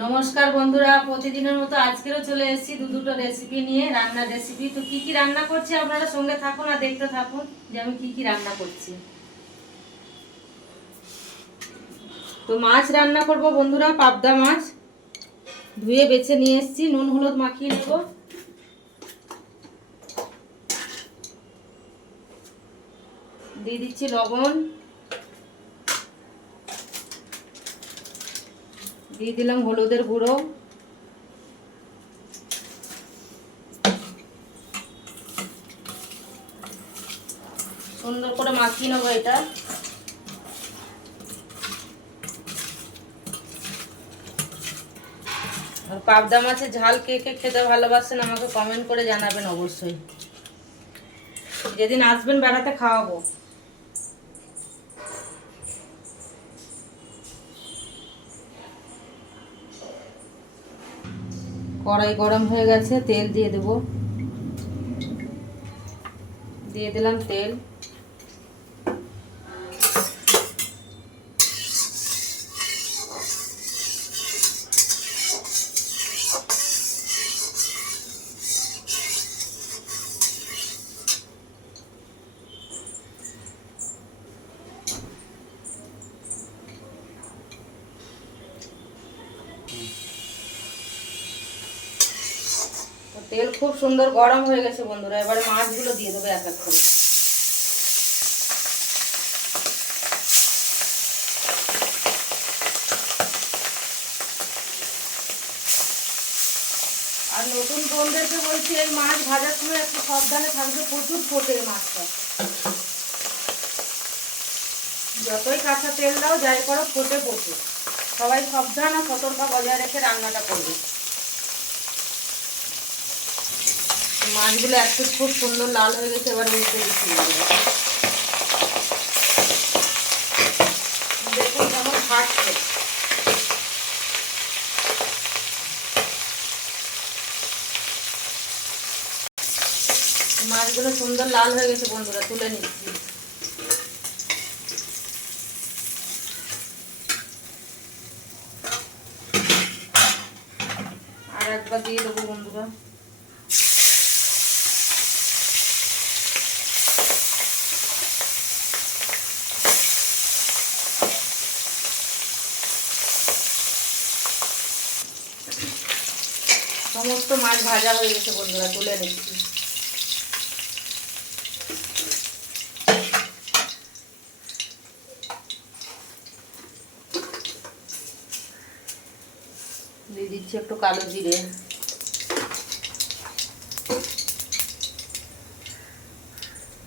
নমস্কার বন্ধুরা, প্রতিদিনের মতো আজকেরও চলে এসেছি দুটো রেসিপি নিয়ে, রান্নার রেসিপি। তো কি কি রান্না করছি আপনারা সঙ্গে থাকুন আর দেখতে থাকুন যে আমি কি কি রান্না করছি। তো মাছ রান্না করব বন্ধুরা, পাবদা মাছ ধুয়ে বেছে নিয়ে এসেছি, নুন হলুদ মাখিয়ে নেব। দিয়ে দিচ্ছি লবণ, দিয়ে দিলাম হলুদের গুঁড়ো, সুন্দর করে মাখিয়ে নেবো এটা। আর পাবদা মাছের ঝাল কে কে খেতে ভালোবাসেন আমাকে কমেন্ট করে জানাবেন অবশ্যই, যেদিন আসবেন বেড়াতে খাওয়াবো। কড়াই গরম হয়ে গেছে, তেল দিয়ে দেব। দিয়ে দিলাম তেল, তেল খুব সুন্দর গরম হয়ে গেছে বন্ধুরা। এবারে মাছগুলো দিয়ে দেবো এক এক করে। আর নতুন বোনদেরকে বলছি, এই মাছ ভাজার সময় একটু সাবধানে থাকবে, প্রচুর ফোটে মাছটা। যতই কাঁচা তেল দাও যাই করো, ফোটে প্রচুর। সবাই সাবধান আর সতর্কতা বজায় রেখে রান্নাটা করবে। মাছগুলো একটু খুব সুন্দর লাল হয়ে গেছে, এবার উল্টে দিচ্ছি। দেখুন কেমন ফাটছে। মাছগুলো সুন্দর লাল হয়ে গেছে বন্ধুরা, তুলে নিচ্ছি। আর একবার দিয়ে দেবো বন্ধুরা। সমস্ত মাছ ভাজা হয়ে গেছে বন্ধুরা, তুলে নিচ্ছি। দিয়ে দিচ্ছি একটু কালো জিরে,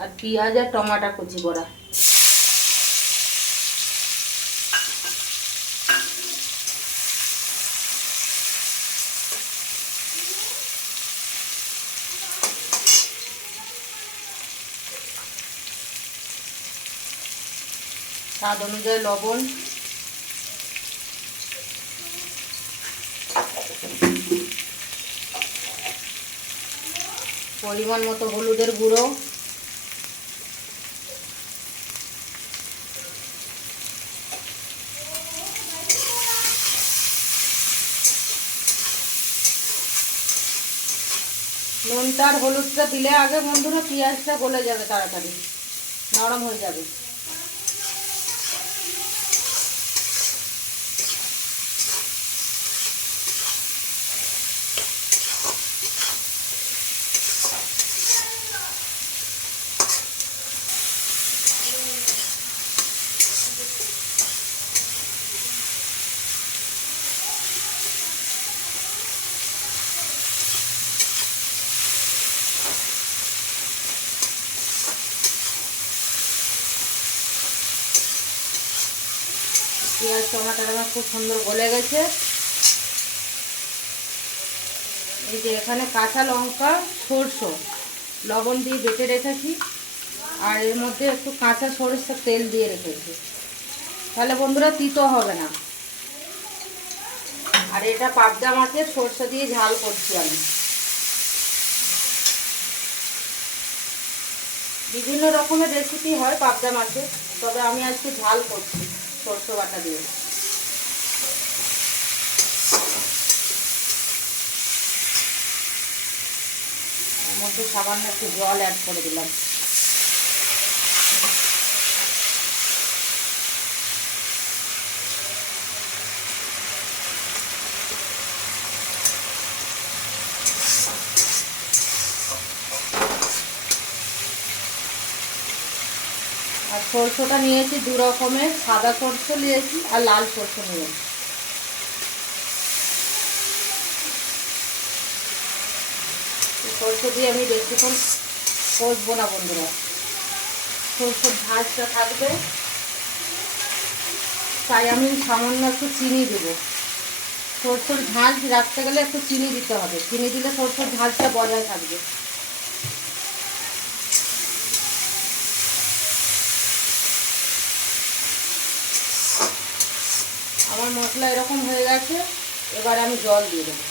আর পেঁয়াজ আর টমাটো কুচি করা। স্বাদ অনুযায়ী লবণ, পরিমাণ মতো হলুদের গুঁড়ো, নুনটা আর হলুদটা দিলে আগে বন্ধুরা পেঁয়াজটা গলে যাবে, তাড়াতাড়ি নরম হয়ে যাবে। পেঁয়াজ টমাটোটা আমার খুব সুন্দর গলে গেছে। এই যে এখানে কাঁচা লঙ্কা, সরষে লবণ দিয়ে বেটে রেখেছি, আর এর মধ্যে একটু কাঁচা সরিষার তেল দিয়ে রেখেছি, তাহলে বন্ধুরা তিতো হবে না। আর এটা পাবদা মাছের সরষে দিয়ে ঝাল করছি আমি। বিভিন্ন রকমের রেসিপি হয় পাবদা মাছের, তবে আমি আজকে ঝাল করছি সরষে বাটা দিয়ে। মধ্যে সামান্য একটু জল অ্যাড করে দিলাম। আর সরষেটা নিয়েছি দু রকমের, সাদা সরষে নিয়েছি আর লাল সরষে নিয়েছি। সরষে দিয়ে আমি বেশিক্ষণ কষবো না বন্ধুরা, সরষের ঝাঁঝটা থাকবে, তাই আমি সামান্য একটু চিনি দেবো। সরষের ঝাঁঝ রাখতে গেলে একটু চিনি দিতে হবে, চিনি দিলে সরষের ঝাঁঝটা বজায় থাকবে। আমার মশলা এরকম হয়ে গেছে, এবার আমি জল দিয়ে দেবো।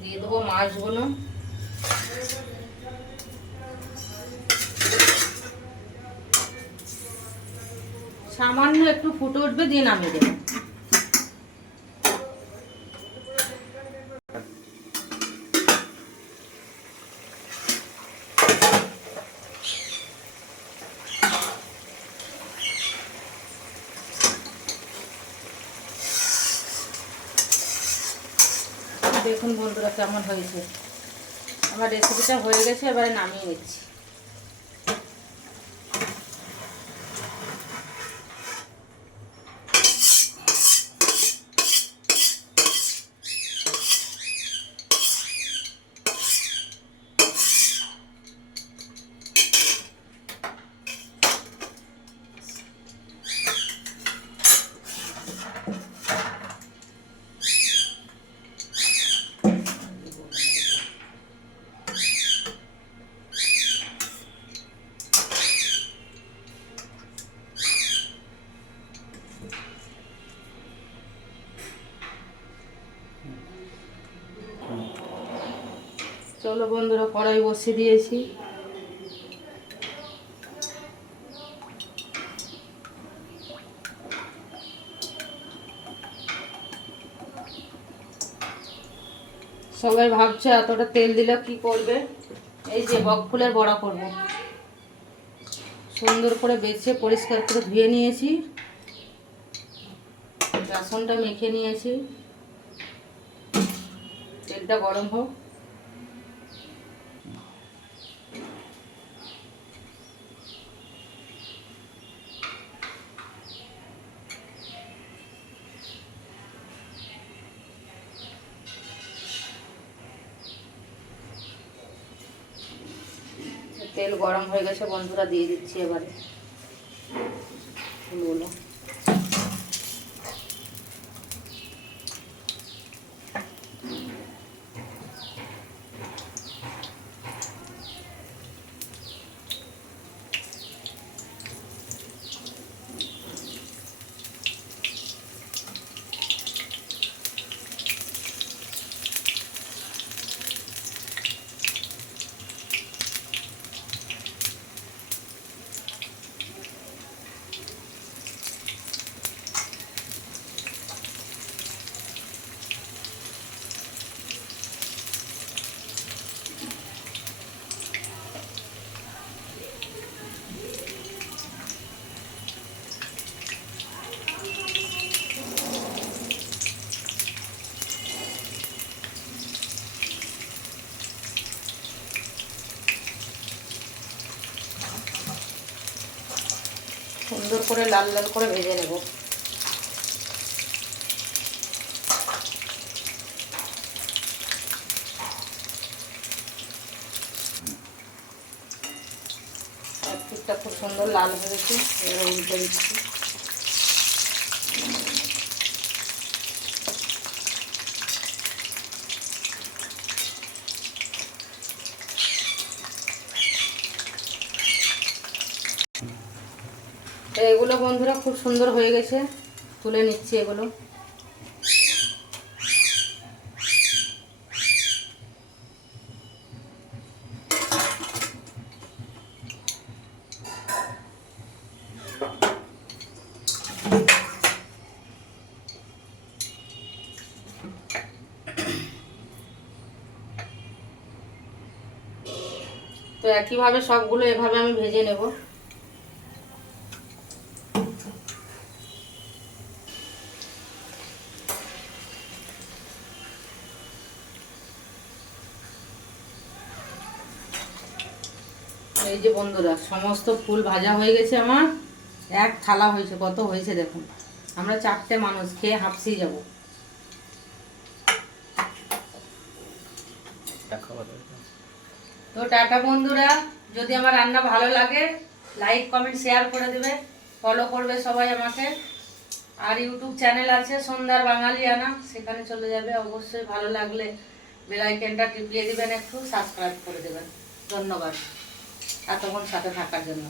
দিয়ে দেবো মাছগুলো। সামান্য একটু ফুটে উঠবে, দিয়ে নামিয়ে দেবো। দেখুন বন্ধুরা কেমন হয়েছে, আমার রেসিপিটা হয়ে গেছে, এবারে নামিয়ে নিচ্ছি। চলো বন্ধুরা, কড়াই বসিয়ে দিয়েছি। সবাই ভাবছে এতটা তেল দিলে কি করবে, এই যে বক ফুলের বড়া করব। সুন্দর করে বেছে পরিষ্কার করে ধুয়ে নিয়েছি, বেসনটা মেখে নিয়েছি। তেলটা গরম হোক। তেল গরম হয়ে গেছে বন্ধুরা, দিয়ে দিচ্ছি এবারে ফুলগুলো। সুন্দর করে লাল লাল করে ভেজে নেব। একটুটা খুব সুন্দর লাল হয়ে গেছে, এবার উল্টে দিচ্ছি। এগুলো বন্ধুরা খুব সুন্দর হয়ে গেছে, তুলে নিচ্ছি এগুলো। তো একইভাবে সবগুলো এভাবে আমি ভেজে নেব। এই যে বন্ধুরা সমস্ত ফুল ভাজা হয়ে গেছে আমার, এক থালা হয়েছে, কত হয়েছে দেখুন, আমরা 4টে মানুষ খেয়ে হাঁপসিয়ে যাব। তো টাটা বন্ধুরা, যদি আমার রান্না ভালো লাগে লাইক কমেন্ট শেয়ার করে দেবে, ফলো করবে সবাই আমাকে। আর ইউটিউব চ্যানেল আছে সন্ধ্যার বাঙালিয়ানা, সেখানে চলে যাবে। অবশ্যই ভালো লাগলে বেল আইকনটা টিপিয়ে দিবেন, একটু সাবস্ক্রাইব করে দেবেন। ধন্যবাদ এতক্ষণ সাথে থাকার জন্য।